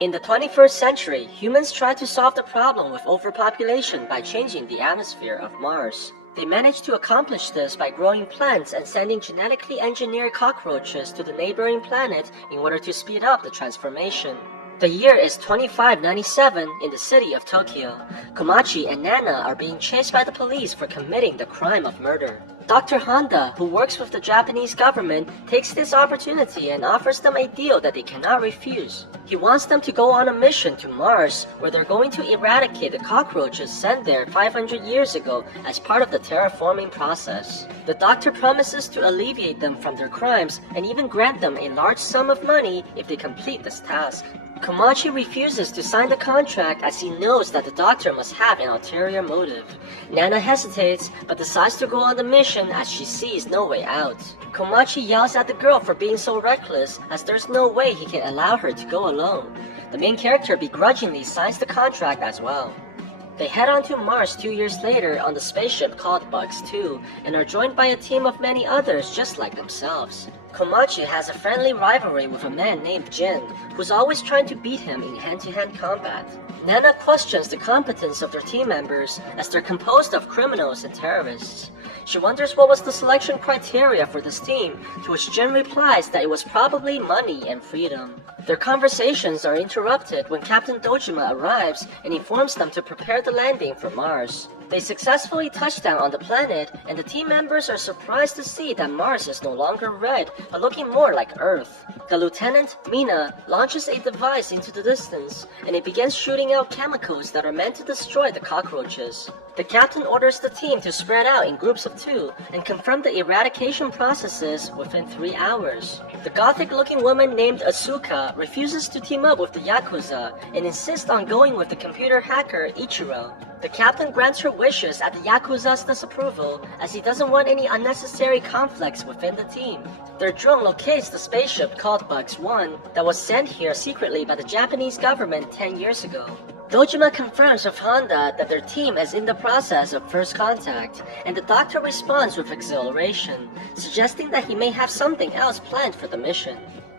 In the 21st century, humans tried to solve the problem with overpopulation by changing the atmosphere of Mars. They managed to accomplish this by growing plants and sending genetically engineered cockroaches to the neighboring planet in order to speed up the transformation. The year is 2597 in the city of Tokyo. Komachi and Nana are being chased by the police for committing the crime of murder. Dr. Honda, who works with the Japanese government, takes this opportunity and offers them a deal that they cannot refuse. He wants them to go on a mission to Mars, where they're going to eradicate the cockroaches sent there 500 years ago as part of the terraforming process. The doctor promises to alleviate them from their crimes and even grant them a large sum of money if they complete this task. Komachi refuses to sign the contract as he knows that the doctor must have an ulterior motive. Nana hesitates but decides to go on the mission as she sees no way out. Komachi yells at the girl for being so reckless as there's no way he can allow her to go alone. The main character begrudgingly signs the contract as well. They head on to Mars 2 years later on the spaceship called Bugs 2 and are joined by a team of many others just like themselves. Komachi has a friendly rivalry with a man named Jin, who's always trying to beat him in hand-to-hand combat. Nana questions the competence of their team members as they're composed of criminals and terrorists. She wonders what was the selection criteria for this team, to which Jin replies that it was probably money and freedom. Their conversations are interrupted when Captain Dojima arrives and informs them to prepare the landing for Mars. They successfully touch down on the planet, and the team members are surprised to see that Mars is no longer red, but looking more like Earth. The lieutenant, Mina, launches a device into the distance, and it begins shooting out chemicals that are meant to destroy the cockroaches. The captain orders the team to spread out in groups of 2 and confirm the eradication processes within 3 hours. The gothic-looking woman named Asuka refuses to team up with the Yakuza and insists on going with the computer hacker Ichiro. The captain grants her wishes at the Yakuza's disapproval as he doesn't want any unnecessary conflicts within the team. Their drone locates the spaceship called Bugs 1 that was sent here secretly by the Japanese government 10 years ago. Dojima confirms with Honda that their team is in the process of first contact, and the doctor responds with exhilaration, suggesting that he may have something else planned for the mission.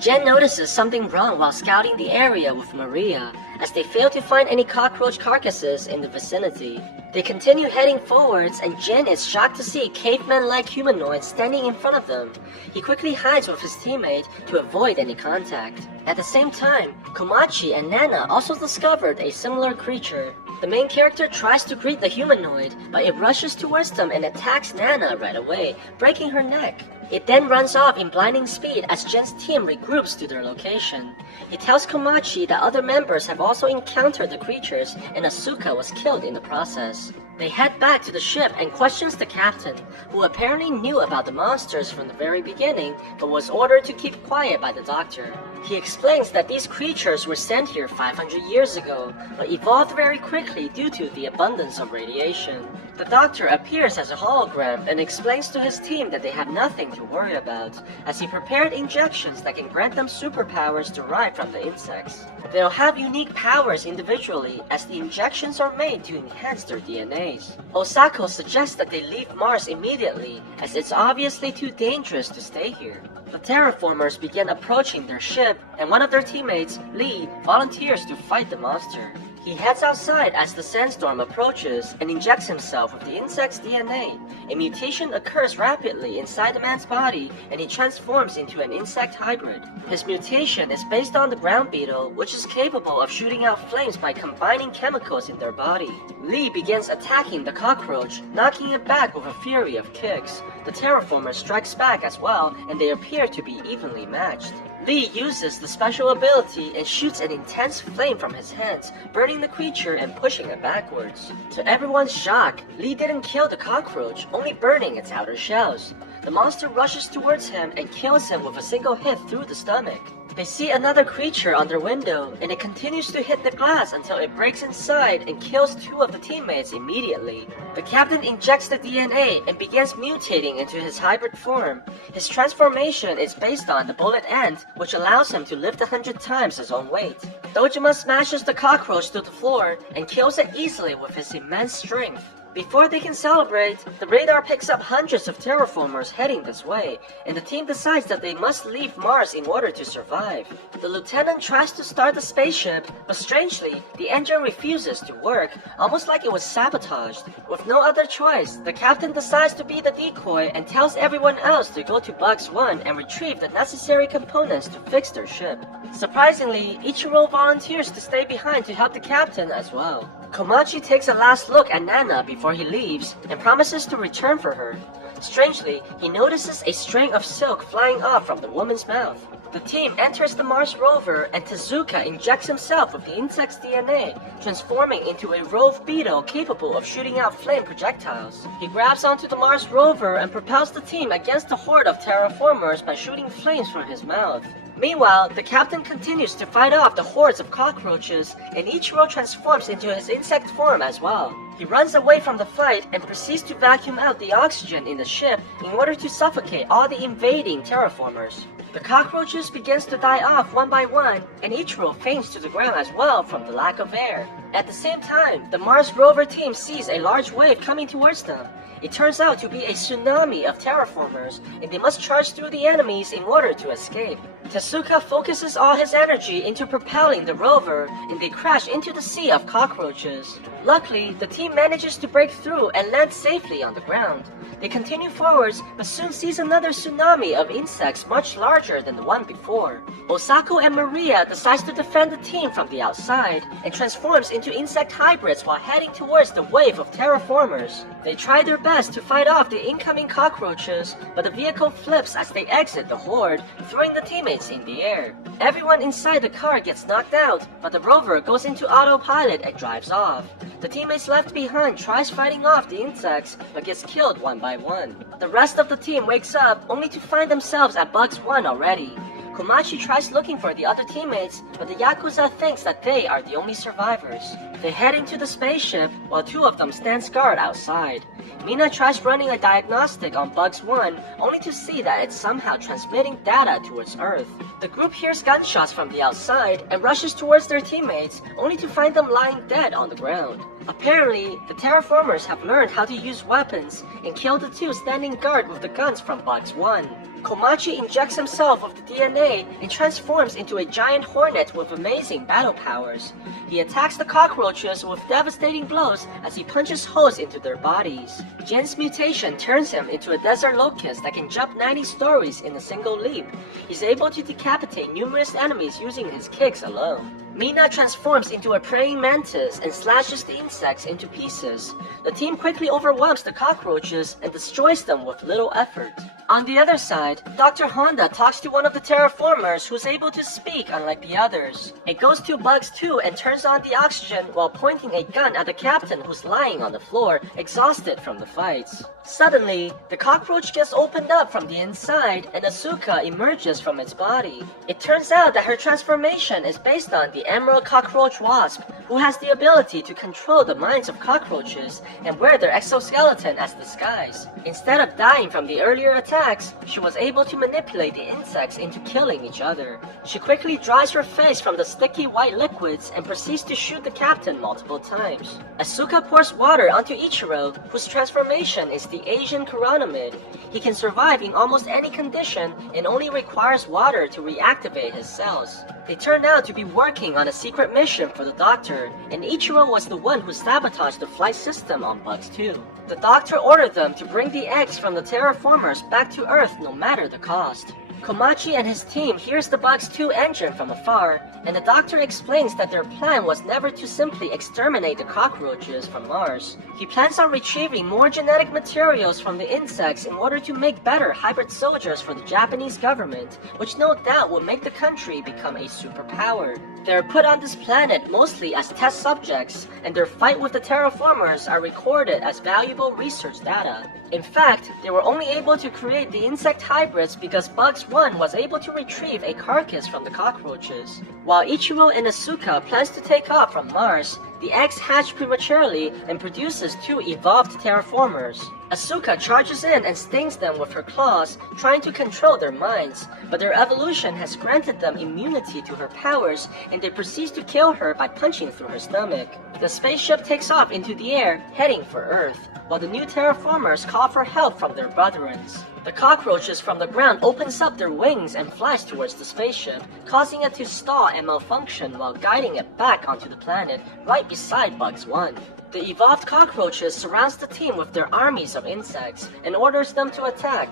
Jen notices something wrong while scouting the area with Maria, as they fail to find any cockroach carcasses in the vicinity. They continue heading forwards, and Jen is shocked to see caveman-like humanoids standing in front of them. He quickly hides with his teammate to avoid any contact. At the same time, Komachi and Nana also discovered a similar creature. The main character tries to greet the humanoid, but it rushes towards them and attacks Nana right away, breaking her neck. It then runs off in blinding speed as Jen's team regroups to their location. He tells Komachi that other members have also encountered the creatures and Asuka was killed in the process. They head back to the ship and questions the captain, who apparently knew about the monsters from the very beginning but was ordered to keep quiet by the doctor. He explains that these creatures were sent here 500 years ago, but evolved very quickly due to the abundance of radiation. The doctor appears as a hologram and explains to his team that they have nothing to worry about, as he prepared injections that can grant them superpowers derived from the insects. They'll have unique powers individually, as the injections are made to enhance their DNAs. Osako suggests that they leave Mars immediately, as it's obviously too dangerous to stay here. The Terra Formars begin approaching their ship, and one of their teammates, Lee, volunteers to fight the monster. He heads outside as the sandstorm approaches and injects himself with the insect's DNA. A mutation occurs rapidly inside the man's body, and he transforms into an insect hybrid. His mutation is based on the ground beetle, which is capable of shooting out flames by combining chemicals in their body. Lee begins attacking the cockroach, knocking it back with a fury of kicks. The terraformer strikes back as well, and they appear to be evenly matched. Lee uses the special ability and shoots an intense flame from his hands, burning the creature and pushing it backwards. To everyone's shock, Lee didn't kill the cockroach, only burning its outer shells. The monster rushes towards him and kills him with a single hit through the stomach. They see another creature on their window, and it continues to hit the glass until it breaks inside and kills 2 of the teammates immediately. The captain injects the DNA and begins mutating into his hybrid form. His transformation is based on the bullet end, which allows him to lift 100 times his own weight. Dojima smashes the cockroach to the floor and kills it easily with his immense strength. Before they can celebrate, the radar picks up hundreds of terraformers heading this way, and the team decides that they must leave Mars in order to survive. The lieutenant tries to start the spaceship, but strangely, the engine refuses to work, almost like it was sabotaged. With no other choice, the captain decides to be the decoy and tells everyone else to go to Bugs 1 and retrieve the necessary components to fix their ship. Surprisingly, Ichiro volunteers to stay behind to help the captain as well. Komachi takes a last look at Nana before he leaves and promises to return for her. Strangely, he notices a string of silk flying off from the woman's mouth. The team enters the Mars rover and Tezuka injects himself with the insect's DNA, transforming into a rove beetle capable of shooting out flame projectiles. He grabs onto the Mars rover and propels the team against a horde of Terra Formars by shooting flames from his mouth. Meanwhile, the captain continues to fight off the hordes of cockroaches, and Ichiro transforms into his insect form as well. He runs away from the fight and proceeds to vacuum out the oxygen in the ship in order to suffocate all the invading terraformers. The cockroaches begins to die off one by one, and Ichiro faints to the ground as well from the lack of air. At the same time, the Mars rover team sees a large wave coming towards them. It turns out to be a tsunami of terraformers, and they must charge through the enemies in order to escape. Tezuka focuses all his energy into propelling the rover, and they crash into the sea of cockroaches. Luckily, the team manages to break through and land safely on the ground. They continue forwards, but soon sees another tsunami of insects much larger than the one before. Osako and Maria decides to defend the team from the outside, and transforms into insect hybrids while heading towards the wave of terraformers. They try their best to fight off the incoming cockroaches, but the vehicle flips as they exit the horde, throwing the teammates in the air. Everyone inside the car gets knocked out, but the rover goes into autopilot and drives off. The teammates left behind tries fighting off the insects, but gets killed one by one. The rest of the team wakes up only to find themselves at Bugs 1 already. Komachi tries looking for the other teammates, but the Yakuza thinks that they are the only survivors. They head into the spaceship, while two of them stand guard outside. Mina tries running a diagnostic on Bugs 1, only to see that it's somehow transmitting data towards Earth. The group hears gunshots from the outside and rushes towards their teammates, only to find them lying dead on the ground. Apparently, the terraformers have learned how to use weapons and kill the two standing guard with the guns from Bugs 1. Komachi injects himself with the DNA and transforms into a giant hornet with amazing battle powers. He attacks the cockroaches with devastating blows as he punches holes into their bodies. Jin's mutation turns him into a desert locust that can jump 90 stories in a single leap. He's able to decapitate numerous enemies using his kicks alone. Mina transforms into a praying mantis and slashes the insects into pieces. The team quickly overwhelms the cockroaches and destroys them with little effort. On the other side, Dr. Honda talks to one of the terraformers who's able to speak unlike the others. It goes to Bugs 2 and turns on the oxygen while pointing a gun at the captain who's lying on the floor, exhausted from the fights. Suddenly, the cockroach gets opened up from the inside and Asuka emerges from its body. It turns out that her transformation is based on the Emerald Cockroach Wasp, who has the ability to control the minds of cockroaches and wear their exoskeleton as disguise. Instead of dying from the earlier attacks, she was able to manipulate the insects into killing each other. She quickly dries her face from the sticky white liquids and proceeds to shoot the captain multiple times. Asuka pours water onto Ichiro, whose transformation is the Asian Chironomid. He can survive in almost any condition and only requires water to reactivate his cells. They turned out to be working on a secret mission for the Doctor, and Ichiro was the one who sabotaged the flight system on Bugs 2. The Doctor ordered them to bring the eggs from the terraformers back to Earth no matter the cost. Komachi and his team hears the Bugs 2 engine from afar, and the Doctor explains that their plan was never to simply exterminate the cockroaches from Mars. He plans on retrieving more genetic materials from the insects in order to make better hybrid soldiers for the Japanese government, which no doubt will make the country become a superpower. They are put on this planet mostly as test subjects, and their fight with the terraformers are recorded as valuable research data. In fact, they were only able to create the insect hybrids because Bugs 1 was able to retrieve a carcass from the cockroaches. While Ichiro and Asuka plans to take off from Mars, The eggs hatch prematurely and produces 2 evolved Terra Formars. Asuka charges in and stings them with her claws, trying to control their minds, but their evolution has granted them immunity to her powers, and they proceed to kill her by punching through her stomach. The spaceship takes off into the air, heading for Earth, while the new Terra Formars call for help from their brethren. The cockroaches from the ground opens up their wings and flies towards the spaceship, causing it to stall and malfunction while guiding it back onto the planet right beside Bugs 1. The evolved cockroaches surrounds the team with their armies of insects and orders them to attack.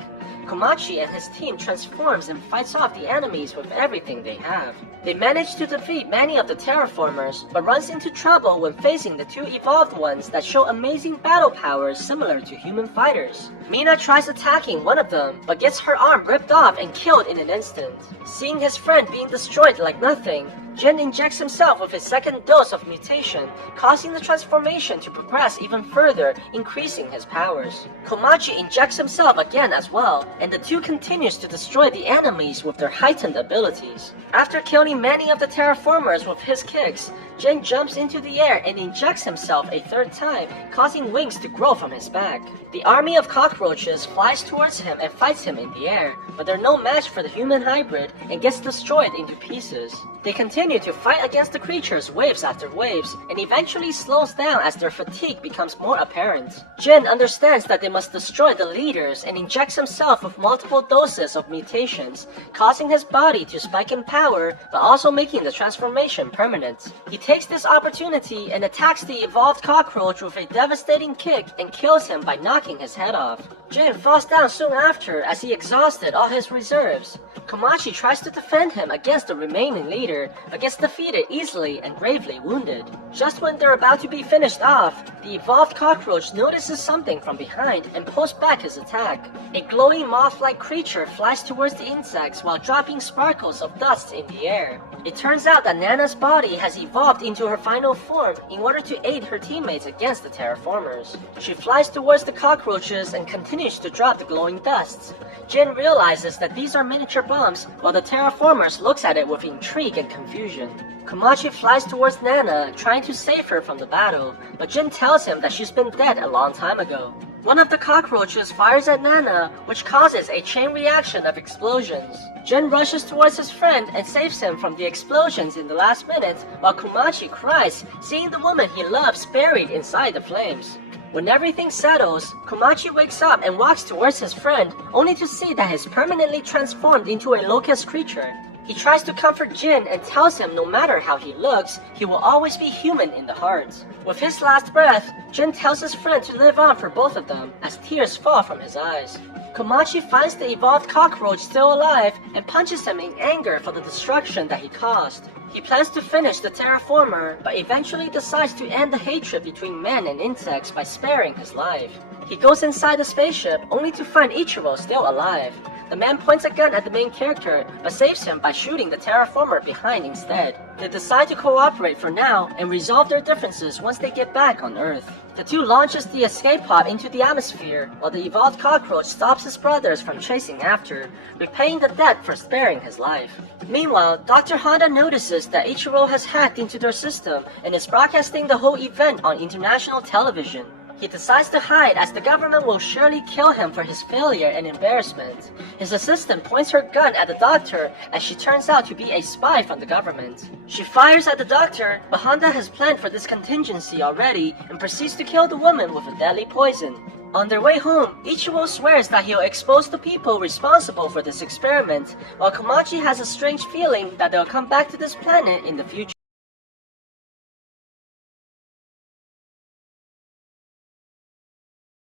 Komachi and his team transforms and fights off the enemies with everything they have. They manage to defeat many of the Terra Formars, but runs into trouble when facing the 2 evolved ones that show amazing battle powers similar to human fighters. Mina tries attacking one of them, but gets her arm ripped off and killed in an instant. Seeing his friend being destroyed like nothing, Jin injects himself with his second dose of mutation, causing the transformation to progress even further, increasing his powers. Komachi injects himself again as well, and the 2 continues to destroy the enemies with their heightened abilities. After killing many of the Terra Formars with his kicks, Jin jumps into the air and injects himself a 3rd time, causing wings to grow from his back. The army of cockroaches flies towards him and fights him in the air, but they're no match for the human hybrid and gets destroyed into pieces. They continue to fight against the creatures waves after waves, and eventually slows down as their fatigue becomes more apparent. Jin understands that they must destroy the leaders and injects himself with multiple doses of mutations, causing his body to spike in power, but also making the transformation permanent. He takes this opportunity and attacks the evolved cockroach with a devastating kick and kills him by knocking his head off. Jin falls down soon after as he exhausted all his reserves. Komachi tries to defend him against the remaining leader, but gets defeated easily and gravely wounded. Just when they're about to be finished off, the evolved cockroach notices something from behind and pulls back his attack. A glowing moth-like creature flies towards the insects while dropping sparkles of dust in the air. It turns out that Nana's body has evolved into her final form in order to aid her teammates against the Terra Formars. She flies towards the cockroaches and continues to drop the glowing dusts. Jin realizes that these are miniature bombs, while the Terra Formars looks at it with intrigue and confusion. Komachi flies towards Nana, trying to save her from the battle, but Jin tells him that she's been dead a long time ago. One of the cockroaches fires at Nana, which causes a chain reaction of explosions. Jin rushes towards his friend and saves him from the explosions in the last minute, while Komachi cries, seeing the woman he loves buried inside the flames. When everything settles, Komachi wakes up and walks towards his friend, only to see that he's permanently transformed into a locust creature. He tries to comfort Jin and tells him no matter how he looks, he will always be human in the heart. With his last breath, Jin tells his friend to live on for both of them, as tears fall from his eyes. Komachi finds the evolved cockroach still alive and punches him in anger for the destruction that he caused. He plans to finish the Terra Formar, but eventually decides to end the hatred between men and insects by sparing his life. He goes inside the spaceship only to find Ichiro still alive. The man points a gun at the main character, but saves him by shooting the Terra Formar behind instead. They decide to cooperate for now and resolve their differences once they get back on Earth. The 2 launches the escape pod into the atmosphere, while the evolved cockroach stops his brothers from chasing after, repaying the debt for sparing his life. Meanwhile, Dr. Honda notices that Ichiro has hacked into their system and is broadcasting the whole event on international television. He decides to hide as the government will surely kill him for his failure and embarrassment. His assistant points her gun at the doctor as she turns out to be a spy from the government. She fires at the doctor, but Honda has planned for this contingency already and proceeds to kill the woman with a deadly poison. On their way home, Ichiro swears that he'll expose the people responsible for this experiment, while Komachi has a strange feeling that they'll come back to this planet in the future.